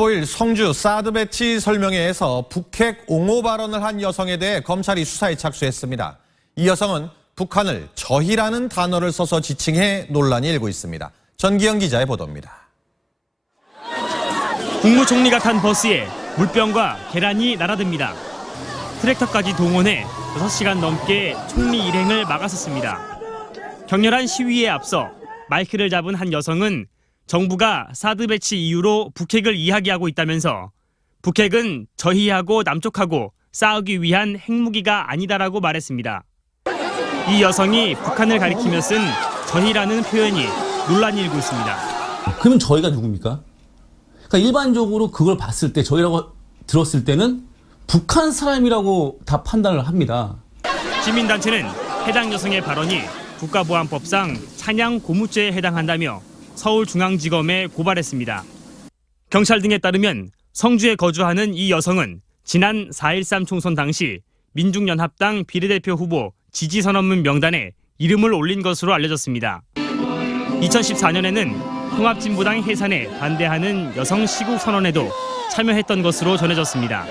15일 성주 사드 배치 설명회에서 북핵 옹호 발언을 한 여성에 대해 검찰이 수사에 착수했습니다. 이 여성은 북한을 저희라는 단어를 써서 지칭해 논란이 일고 있습니다. 전기영 기자의 보도입니다. 국무총리가 탄 버스에 물병과 계란이 날아듭니다. 트랙터까지 동원해 6시간 넘게 총리 일행을 막았었습니다. 격렬한 시위에 앞서 마이크를 잡은 한 여성은 정부가 사드 배치 이유로 북핵을 이야기하고 있다면서 북핵은 저희하고 남쪽하고 싸우기 위한 핵무기가 아니다라고 말했습니다. 이 여성이 북한을 가리키며 쓴 저희라는 표현이 논란이 일고 있습니다. 그러면 저희가 누굽니까? 그러니까 일반적으로 그걸 봤을 때 저희라고 들었을 때는 북한 사람이라고 다 판단을 합니다. 시민단체는 해당 여성의 발언이 국가보안법상 찬양 고무죄에 해당한다며 서울중앙지검에 고발했습니다. 경찰 등에 따르면 성주에 거주하는 이 여성은 지난 4.13 총선 당시 민중연합당 비례대표 후보 지지선언문 명단에 이름을 올린 것으로 알려졌습니다. 2014년에는 통합진보당 해산에 반대하는 여성 시국 선언에도 참여했던 것으로 전해졌습니다.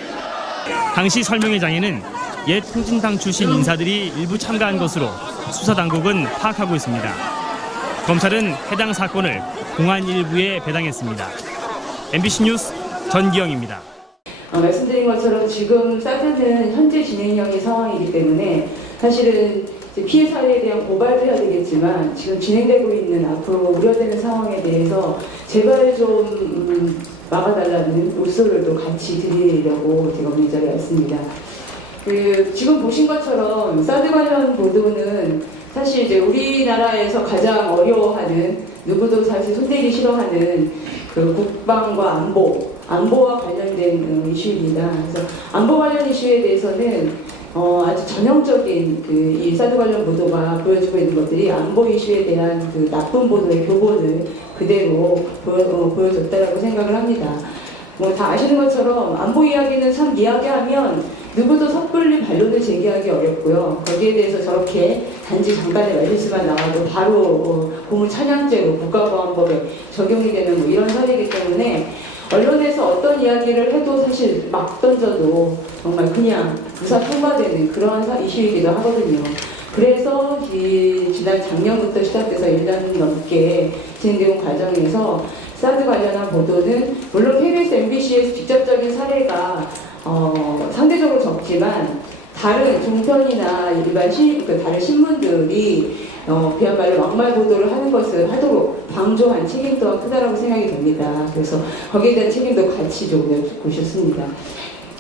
당시 설명회장에는 옛 통진당 출신 인사들이 일부 참가한 것으로 수사당국은 파악하고 있습니다. 검찰은 해당 사건을 공안 일부에 배당했습니다. MBC 뉴스 전기영입니다. 말씀드린 것처럼 지금 사드는 현재 진행형의 상황이기 때문에 사실은 피해 사례에 대한 고발도 해야 되겠지만 지금 진행되고 있는 앞으로 우려되는 상황에 대해서 제발 좀 막아달라는 목소리를 또 같이 드리려고 제가 오늘 이 자리에 왔습니다. 지금 보신 것처럼 사드 관련 보도는 사실 이제 우리나라에서 가장 어려워하는 누구도 사실 손대기 싫어하는 그 국방과 안보와 관련된 이슈입니다. 그래서 안보 관련 이슈에 대해서는 아주 전형적인 이 사드 관련 보도가 보여주고 있는 것들이 안보 이슈에 대한 그 나쁜 보도의 교본을 그대로 보여줬다라고 생각을 합니다. 다 아시는 것처럼 안보 이야기는 참 이야기하면 누구도 섣불리 반론을 제기하기 어렵고요. 거기에 대해서 저렇게 단지 잠깐의 말실수만 나와도 바로 고문 찬양죄로 국가보안법에 적용이 되는 이런 사례이기 때문에 언론에서 어떤 이야기를 해도 사실 막 던져도 정말 그냥 무사 통과되는 그런 이슈이기도 하거든요. 그래서 지난 작년부터 시작돼서 1년 넘게 진행된 과정에서 사드 관련한 보도는 물론 KBS, MBC에서 직접적인 사례가 상대적으로 적지만 다른 종편이나 일반 다른 신문들이 그야말로 막말 보도를 하도록 방조한 책임 또한 크다라고 생각이 됩니다. 그래서 거기에 대한 책임도 같이 좀 보셨습니다.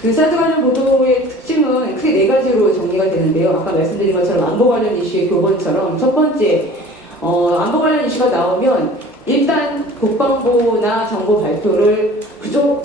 그 사드 관련 보도의 특징은 크게 4가지로 정리가 되는데요. 아까 말씀드린 것처럼 안보 관련 이슈의 교본처럼 첫 번째, 안보 관련 이슈가 나오면 일단 국방부나 정보 발표를 그저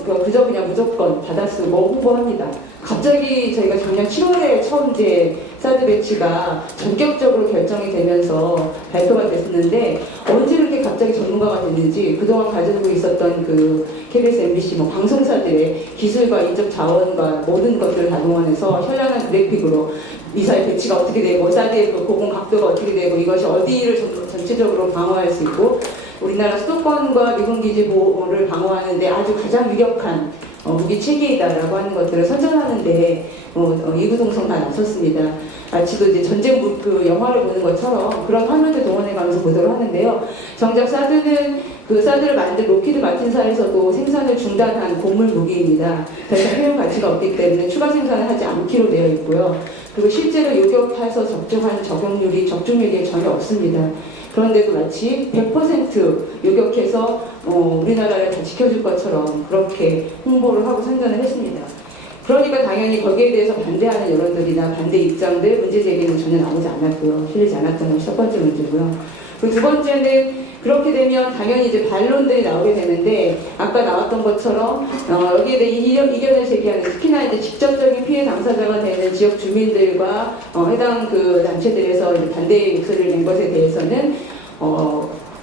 그냥 무조건 받아쓰고 홍보합니다. 갑자기 저희가 작년 7월에 처음 이제 사드 배치가 전격적으로 결정이 되면서 발표가 됐었는데 언제 이렇게 갑자기 전문가가 됐는지 그동안 가지고 있었던 그 KBS, MBC 방송사들의 기술과 인적 자원과 모든 것들을 다 동원해서 현란한 그래픽으로 미사일 배치가 어떻게 되고 사드의 그 고공 각도가 어떻게 되고 이것이 어디를 전체적으로 방어할 수 있고 우리나라 수도권과 미군 기지 보호를 방어하는 데 아주 가장 유력한 무기 체계이다라고 하는 것들을 선전하는데 이구동성 다 나섰습니다. 마치도 이제 전쟁 그 영화를 보는 것처럼 그런 화면을 동원해가면서 보도를 하는데요. 정작 사드는 그 사드를 만든 로키드 마틴사에서도 생산을 중단한 고물 무기입니다. 더 이상 효용 가치가 없기 때문에 추가 생산을 하지 않기로 되어 있고요. 그리고 실제로 요격해서 적중하는 적중률이 전혀 없습니다. 그런데도 마치 100% 요격해서 우리나라를 다 지켜줄 것처럼 그렇게 홍보를 하고 선전을 했습니다. 그러니까 당연히 거기에 대해서 반대하는 여론들이나 반대 입장들, 문제 제기는 전혀 나오지 않았고요. 실리지 않았다는 것이 첫 번째 문제고요. 그리고 두 번째는 그렇게 되면 당연히 이제 반론들이 나오게 되는데 아까 나왔던 것처럼 여기에 대해 이견을 제기하는 특히나 이제 직접적인 피해 당사자가 되는 지역 주민들과 해당 그 단체들에서 이제 반대의 목소리를 낸 것에 대해서는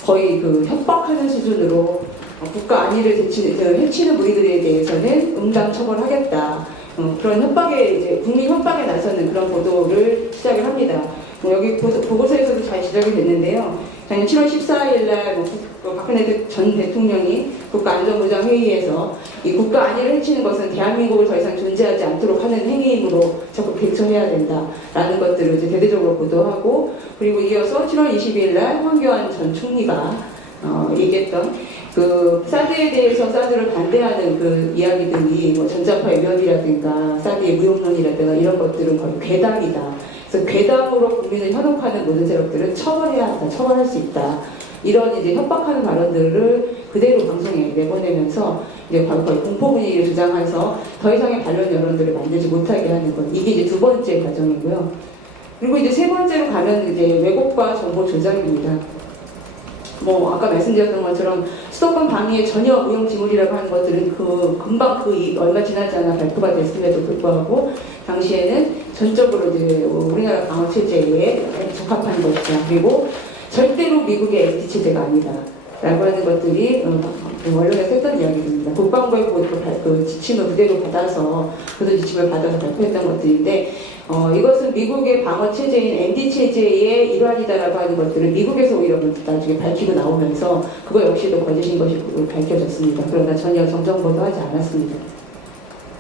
거의 그 협박하는 수준으로 국가 안위를 해치는 무리들에 대해서는 응당 처벌하겠다. 그런 협박에 이제 국민 협박에 나서는 그런 보도를 시작을 합니다. 여기 보고서에서도 잘 지적이 됐는데요. 작년 7월 14일 날 박근혜 전 대통령이 국가안전보장회의에서 이 국가 안위를 해치는 것은 대한민국을 더 이상 존재하지 않도록 하는 행위이므로 적극 대처해야 된다라는 것들을 이제 대대적으로 보도하고, 그리고 이어서 7월 22일 날 황교안 전 총리가 얘기했던 그 사드에 대해서 사드를 반대하는 그 이야기들이 뭐 전자파의 위협이라든가 사드의 무용론이라든가 이런 것들은 거의 괴담이다. 그래서 괴담으로 국민을 현혹하는 모든 세력들은 처벌해야 한다, 처벌할 수 있다. 이런 이제 협박하는 발언들을 그대로 방송에 내보내면서 이제 거의 공포 분위기를 주장해서 더 이상의 반론 여론들을 만들지 못하게 하는 것. 이게 이제 두 번째 과정이고요. 그리고 이제 세 번째로 가면 이제 왜곡과 정보 조작입니다. 뭐 아까 말씀드렸던 것처럼 수도권 방위의 전혀 무용지물이라고 하는 것들은 금방 얼마 지나지 않아 발표가 됐음에도 불구하고 당시에는 전적으로 이제 우리나라 방어 체제에 적합한 것이다. 그리고 절대로 미국의 MT 체제가 아니다. 라고 하는 것들이 언론에서 했던 이야기입니다. 국방부의 그 지침을 그대로 받아서 발표했던 것들인데 이것은 미국의 방어 체제인 MD 체제의 일환이다라고 하는 것들을 미국에서 오히려 나중에 밝히고 나오면서 그거 역시도 거짓인 것이 밝혀졌습니다. 그러나 전혀 정정보도하지 않았습니다.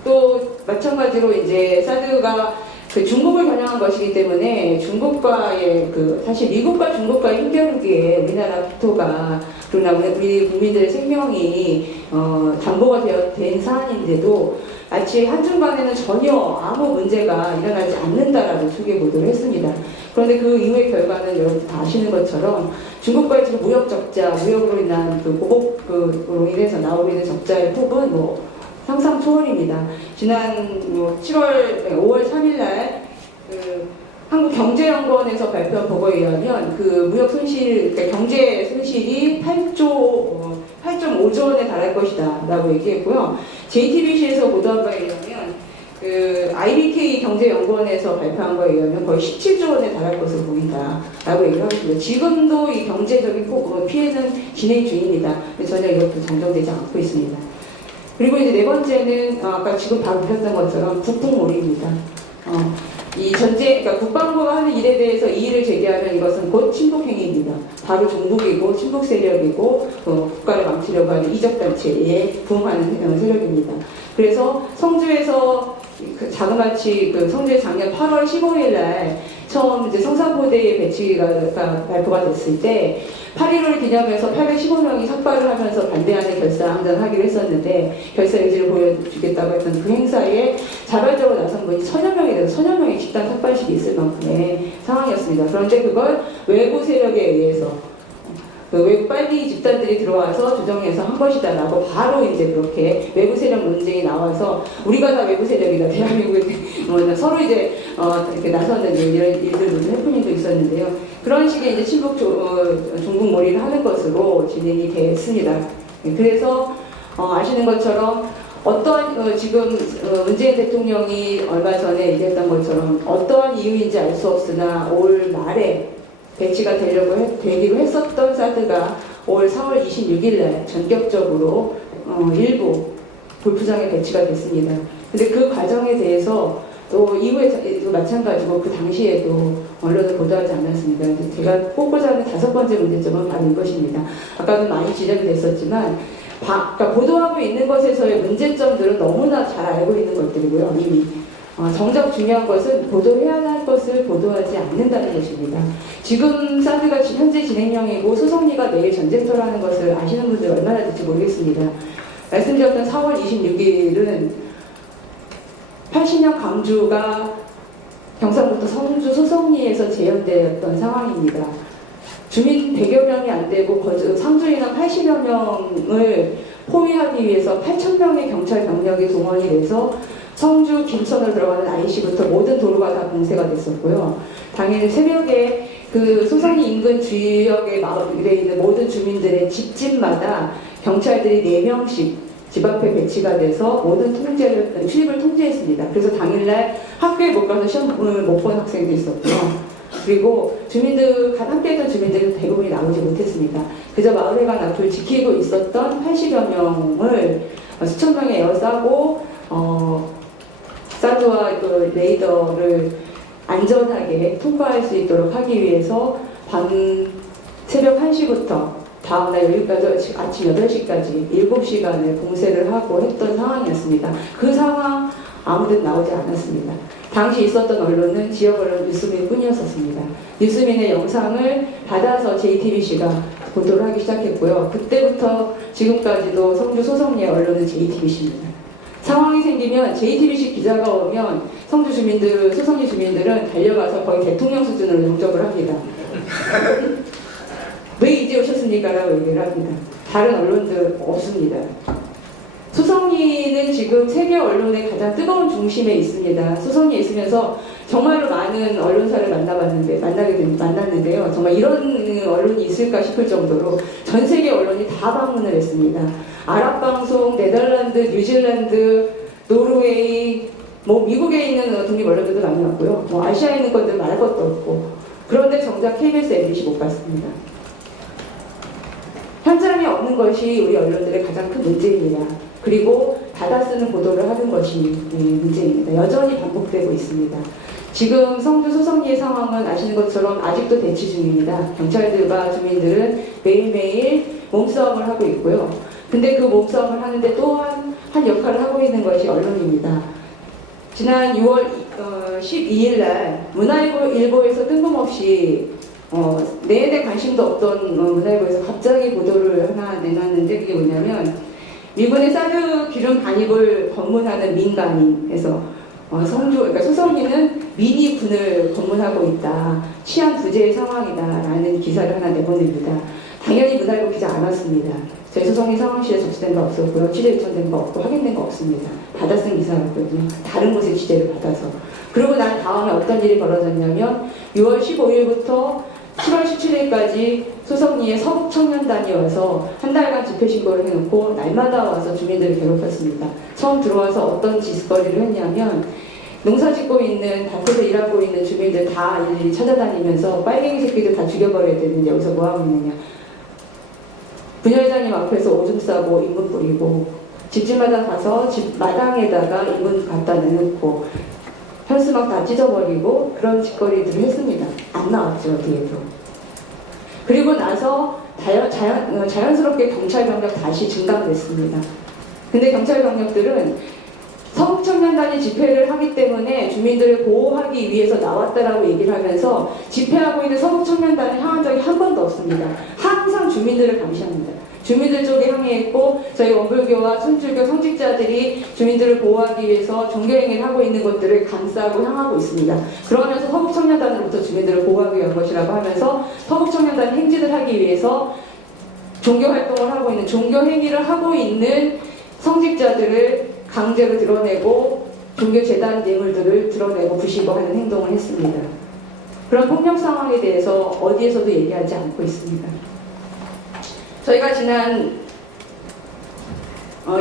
또 마찬가지로 이제 사드가 그 중국을 겨냥한 것이기 때문에 중국과의 사실 미국과 중국과의 힘겨루기에 우리나라 국토가 그러나 우리 국민들의 생명이 담보가 된 사안인데도 마치 한중간에는 전혀 아무 문제가 일어나지 않는다라고 초기에 보도를 했습니다. 그런데 그 이후의 결과는 여러분 다 아시는 것처럼 중국과의 지금 무역 적자, 무역으로 인한 그 보복으로 인해서 나오고 있는 적자의 폭은 뭐 상상 초월입니다. 지난 5월 3일 날 한국경제연구원에서 발표한 보고에 의하면 그 무역 손실, 그러니까 경제 손실이 8.5조 원에 달할 것이다 라고 얘기했고요. JTBC에서 보도한 바에 의하면 그 IBK 경제연구원에서 발표한 거에 의하면 거의 17조 원에 달할 것으로 보인다 라고 얘기를 하고 있습니다. 지금도 이 경제적인 피해는 진행 중입니다. 전혀 이것도 정정되지 않고 있습니다. 그리고 이제 네 번째는 아까 지금 바로 보셨던 것처럼 국뽕몰이입니다. 그러니까 국방부가 하는 일에 대해서 이의를 제기하면 이것은 곧 침묵행위입니다. 바로 종북이고 침묵 세력이고 국가를 망치려고 하는 이적단체에 부응하는 세력입니다. 그래서 성주에서 자그마치 성주에 작년 8월 15일 날 처음 이제 성산포대의 배치가 발표가 됐을 때 8.15를 기념해서 815명이 삭발을 하면서 반대하는 결사항전을 하기로 했었는데 결사 의지를 보여주겠다고 했던 그 행사에 자발적으로 나선 분이 1000여 명이 돼서 1000여 명의 집단 삭발식이 있을 만큼의 상황이었습니다. 그런데 그걸 외부 세력에 의해서 외부 빨리 집단들이 들어와서 조정해서 한 것이다라고 바로 이제 그렇게 외부 세력 논쟁이 나와서 우리가 다 외부 세력이다. 대한민국에 서로 이제 이렇게 나서는 이런 일들 무슨 해프닝도 있었는데요. 그런 식의 이제 친북 종북몰이를 하는 것으로 진행이 됐습니다. 그래서 아시는 것처럼 지금 문재인 대통령이 얼마 전에 얘기했던 것처럼 어떠한 이유인지 알 수 없으나 올 말에 배치가 되기로 했었던 사드가 올 4월 26일 날 전격적으로 일부 골프장에 배치가 됐습니다. 근데 그 과정에 대해서 또 이후에도 마찬가지고 그 당시에도 언론을 보도하지 않았습니다. 제가 꼽고자 하는 5번째 문제점은 바로 이것입니다. 아까도 많이 지적이 됐었지만 그러니까 보도하고 있는 것에서의 문제점들은 너무나 잘 알고 있는 것들이고요. 이미 정작 중요한 것은 보도해야 할 것을 보도하지 않는다는 것입니다. 지금 사드가 현재 진행형이고 소송리가 내일 전쟁터라는 것을 아시는 분들이 얼마나 될지 모르겠습니다. 말씀드렸던 4월 26일은 80년 강주가 경상북도 성주 소송리에서 재현되었던 상황입니다. 주민 100여 명이 안 되고 상주에 있는 80여 명을 포위하기 위해서 8,000명의 경찰 병력이 동원이 돼서 성주 김천으로 들어가는 IC부터 모든 도로가 다 봉쇄가 됐었고요. 당일 새벽에 그 소송리 인근 지역에 마을에 있는 모든 주민들의 집집마다 경찰들이 4명씩 집 앞에 배치가 돼서 모든 출입을 통제했습니다. 그래서 당일날 학교에 못 가서 시험을 못 본 학생도 있었고요. 그리고 함께했던 주민들은 대부분이 나오지 못했습니다. 그저 마을회관 앞을 지키고 있었던 80여 명을 수천 명의 에어싸고 사드와 그 레이더를 안전하게 통과할 수 있도록 하기 위해서 밤 새벽 1시부터 다음날 여기까지 아침 8시까지 7시간을 봉쇄를 하고 했던 상황이었습니다. 그 상황 아무도 나오지 않았습니다. 당시 있었던 언론은 지역 언론 뉴스민 뿐이었었습니다. 뉴스민의 영상을 받아서 JTBC가 보도를 하기 시작했고요. 그때부터 지금까지도 성주 소성리의 언론은 JTBC입니다. 상황이 생기면 JTBC 기자가 오면 성주 주민들, 소성리 주민들은 달려가서 거의 대통령 수준으로 영접을 합니다. 왜 이제 오셨습니까? 라고 얘기를 합니다. 다른 언론들 없습니다. 소성리는 지금 세계 언론의 가장 뜨거운 중심에 있습니다. 소성리에 있으면서 정말로 많은 언론사를 만났는데요. 정말 이런 언론이 있을까 싶을 정도로 전 세계 언론이 다 방문을 했습니다. 아랍방송, 네덜란드, 뉴질랜드, 노르웨이, 미국에 있는 독립 언론들도 많이 왔고요. 아시아에 있는 것들 말할 것도 없고. 그런데 정작 KBS, MBC 못 봤습니다. 현장에 없는 것이 우리 언론들의 가장 큰 문제입니다. 그리고 받아쓰는 보도를 하는 것이 문제입니다. 여전히 반복되고 있습니다. 지금 성주 소성리의 상황은 아시는 것처럼 아직도 대치 중입니다. 경찰들과 주민들은 매일매일 몸싸움을 하고 있고요. 근데 그 몸싸움을 하는데 또한 한 역할을 하고 있는 것이 언론입니다. 지난 6월 12일 날 문화일보에서 뜬금없이 내내 관심도 없던 문화일보에서 갑자기 보도를 하나 내놨는데 그게 뭐냐면 미군의 사드 기름 반입을 검문하는 민간인에서 그러니까 소성리는 미니군을 검문하고 있다. 치안 부재의 상황이다라는 기사를 하나 내보냅니다. 당연히 문화일보 기자 안 왔습니다. 저희 소성리 상황실에 접수된 거 없었고요. 취재 요청된 거 없고 확인된 거 없습니다. 받아 쓴 기사였거든요. 다른 곳에 취재를 받아서. 그러고 난 다음에 어떤 일이 벌어졌냐면 6월 15일부터 7월 17일까지 소성리의 서북청년단이 와서 한 달간 집회 신고를 해놓고 날마다 와서 주민들을 괴롭혔습니다. 처음 들어와서 어떤 짓거리를 했냐면 농사 짓고 있는 밭에서 일하고 있는 주민들 다 일일이 찾아다니면서 빨갱이 새끼들 다 죽여버려야 되는데 여기서 뭐 하고 있느냐. 분열장님 앞에서 오줌 싸고 인분 뿌리고 집집마다 가서 집 마당에다가 인분 갖다 내놓고 현수막 다 찢어버리고 그런 짓거리들을 했습니다. 안 나왔죠, 어디에도. 그리고 나서 자연스럽게 경찰 병력 다시 증강됐습니다. 근데 경찰 병력들은 서북청년단이 집회를 하기 때문에 주민들을 보호하기 위해서 나왔다라고 얘기를 하면서 집회하고 있는 서북청년단을 향한 적이 한 번도 없습니다. 항상 주민들을 감시합니다. 주민들 쪽에 항의했고 저희 원불교와 천주교 성직자들이 주민들을 보호하기 위해서 종교행위를 하고 있는 것들을 감싸고 향하고 있습니다. 그러면서 서북청년단으로부터 주민들을 보호하기 위한 것이라고 하면서 서북청년단 행진을 하기 위해서 종교활동을 하고 있는 종교행위를 하고 있는 성직자들을 강제로 드러내고 종교재단 뇌물들을 드러내고 부시고하는 행동을 했습니다. 그런 폭력 상황에 대해서 어디에서도 얘기하지 않고 있습니다. 저희가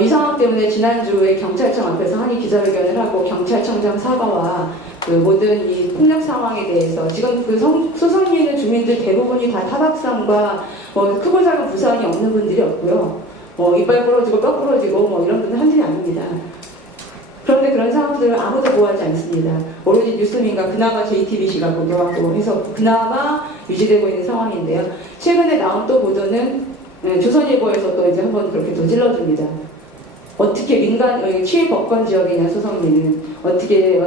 이 상황 때문에 지난주에 경찰청 앞에서 한이 기자회견을 하고 경찰청장 사과와 그 모든 이 폭력 상황에 대해서 지금 그 소성리에 있는 주민들 대부분이 다 타박상과 크고 작은 부상이 없는 분들이 없고요. 이빨 부러지고 뼈 부러지고 이런 분들 한둘이 아닙니다. 그런데 그런 상황들을 아무도 보호하지 않습니다. 오로지 뉴스민과 그나마 JTBC가 보도하고 해서 그나마 유지되고 있는 상황인데요. 최근에 나온 또 보도는 조선일보에서 또 이제 한번 그렇게 또 찔러줍니다. 어떻게 치위법권 지역이냐 소성리는 어떻게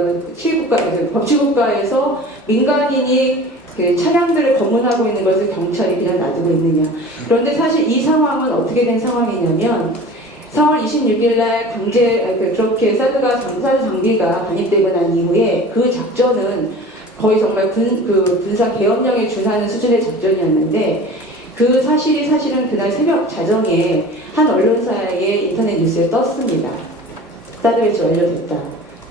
법치국가에서 민간인이 그 차량들을 검문하고 있는 것을 경찰이 그냥 놔두고 있느냐. 그런데 사실 이 상황은 어떻게 된 상황이냐면 4월 26일 날 그렇게 사드 장비가 반입되고 난 이후에 그 작전은 거의 정말 군사 계엄령에 준하는 수준의 작전이었는데 그 사실은 그날 새벽 자정에 한 언론사의 인터넷 뉴스에 떴습니다. 사드 배치 완료됐다.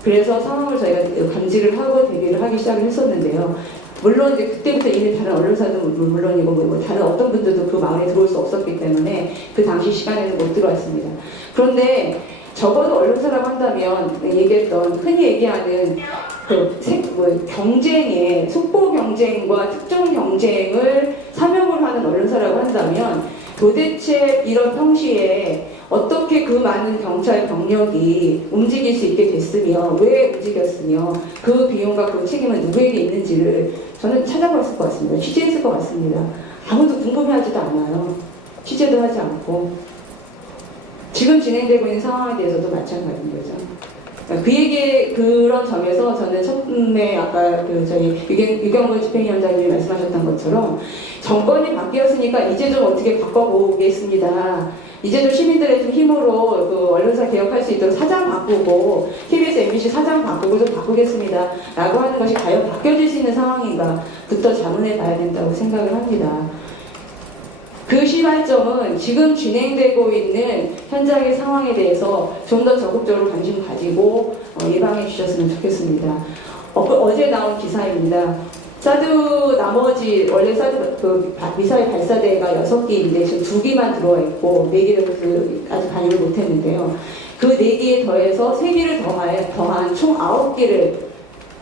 그래서 상황을 저희가 감지를 하고 대비를 하기 시작을 했었는데요. 물론 이제 그때부터 이미 다른 언론사도 물론이고 다른 어떤 분들도 그 마을에 들어올 수 없었기 때문에 그 당시 시간에는 못 들어왔습니다. 그런데 적어도 언론사라고 한다면 얘기했던 흔히 얘기하는 경쟁의 속보 경쟁과 특정 경쟁을 사명으로 하는 언론사라고 한다면 도대체 이런 평시에 어떻게 그 많은 경찰 병력이 움직일 수 있게 됐으며 왜 움직였으며 그 비용과 그 책임은 누구에게 있는지를 저는 찾아봤을 것 같습니다. 취재했을 것 같습니다. 아무도 궁금해하지도 않아요. 취재도 하지 않고. 지금 진행되고 있는 상황에 대해서도 마찬가지인 거죠. 그런 점에서 저는 처음에 아까 저희 유경건 집행위원장님이 말씀하셨던 것처럼 정권이 바뀌었으니까 이제 좀 어떻게 바꿔보겠습니다. 이제 좀 시민들의 좀 힘으로 그 언론사 개혁할 수 있도록 사장 바꾸고 KBS, MBC 사장 바꾸고 좀 바꾸겠습니다. 라고 하는 것이 과연 바뀌어질 수 있는 상황인가부터 자문해 봐야 된다고 생각을 합니다. 그 시발점은 지금 진행되고 있는 현장의 상황에 대해서 좀 더 적극적으로 관심 가지고 예방해 주셨으면 좋겠습니다. 어제 나온 기사입니다. 사드 나머지 원래 사드 미사일 발사대가 6기인데 지금 2기만 들어와 있고 4기를 아직 반입을 못했는데요. 그 4기에 더해서 3기를 더한 총 9기를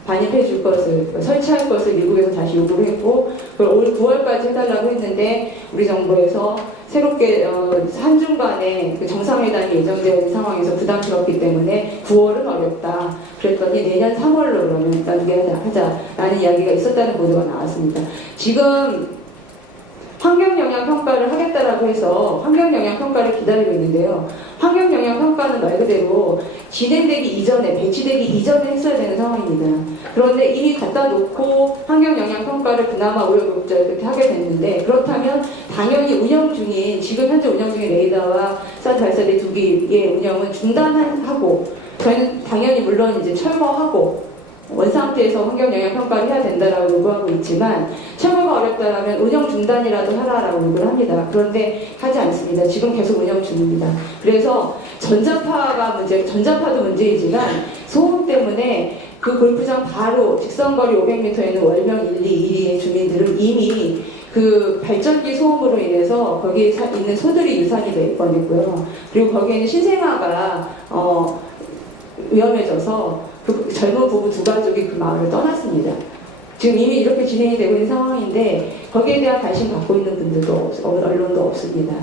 반입해 줄 것을, 설치할 것을 미국에서 다시 요구를 했고, 그걸 올 9월까지 해달라고 했는데, 우리 정부에서 새롭게 한중간에 그 정상회담이 예정되어 있는 상황에서 부담스럽기 때문에 9월은 어렵다. 그랬더니 내년 3월로 그러면 하자라는 이야기가 있었다는 보도가 나왔습니다. 지금 환경영향평가를 하겠다라고 해서 환경영향평가를 기다리고 있는데요. 환경영향평가는 말 그대로 진행되기 이전에, 배치되기 이전에 했어야 되는 상황입니다. 그런데 이미 갖다 놓고 환경영향평가를 그나마 우여곡절 그렇게 하게 됐는데, 그렇다면 당연히 운영 중인, 지금 현재 운영 중인 레이더와 사드 발사대 2기의 운영은 중단하고, 저희는 당연히 물론 이제 철거하고, 원상태에서 환경영향평가를 해야 된다라고 요구하고 있지만 철거가 어렵다면 운영 중단이라도 하라라고 요구를 합니다. 그런데 하지 않습니다. 지금 계속 운영 중입니다. 그래서 전자파도 문제이지만 소음 때문에 그 골프장 바로 직선거리 500m에 있는 월명 1, 2, 1위의 주민들은 이미 그 발전기 소음으로 인해서 거기에 있는 소들이 유산이 될 뻔했고요. 그리고 거기에는 신생아가 위험해져서 그 젊은 부부 2가족이 그 마을을 떠났습니다. 지금 이미 이렇게 진행이 되고 있는 상황인데 거기에 대한 관심 갖고 있는 분들도 언론도 없습니다.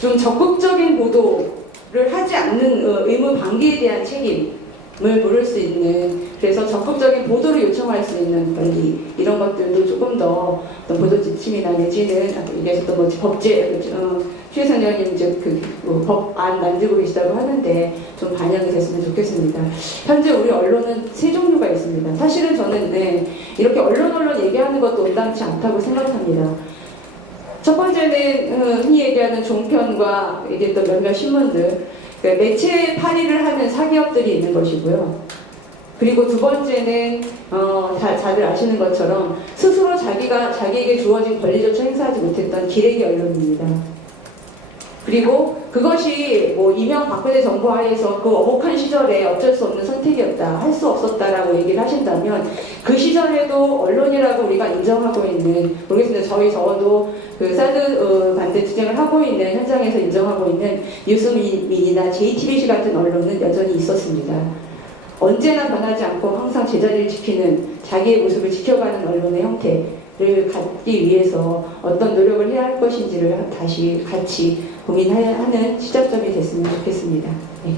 좀 적극적인 보도를 하지 않는 의무 방기에 대한 책임을 물을 수 있는, 그래서 적극적인 보도를 요청할 수 있는 권리, 이런 것들도 조금 더 보도 지침이나 내지는 여기서 또 법제 최혜선 의원님 이제 법안 만들고 계시다고 하는데 좀 반영이 됐으면 좋겠습니다. 현재 우리 언론은 3종류가 있습니다. 사실은 저는 이렇게 언론 얘기하는 것도 온당치 않다고 생각합니다. 첫 번째는 흔히 얘기하는 종편과 얘기했던 몇몇 신문들, 매체 파리를 하는 사기업들이 있는 것이고요. 그리고 두 번째는 다들 아시는 것처럼 스스로 자기에게 주어진 권리조차 행사하지 못했던 기레기 언론입니다. 그리고 그것이 이명박근혜 정부 하에서 그 어목한 시절에 어쩔 수 없는 선택이었다, 할 수 없었다라고 얘기를 하신다면 그 시절에도 언론이라고 우리가 인정하고 있는, 모르겠습니다. 적어도 그 사드 반대 투쟁을 하고 있는 현장에서 인정하고 있는 뉴스민이나 JTBC 같은 언론은 여전히 있었습니다. 언제나 변하지 않고 항상 제자리를 지키는, 자기의 모습을 지켜가는 언론의 형태를 갖기 위해서 어떤 노력을 해야 할 것인지를 다시 같이 고민하는 시작점이 됐으면 좋겠습니다. 네.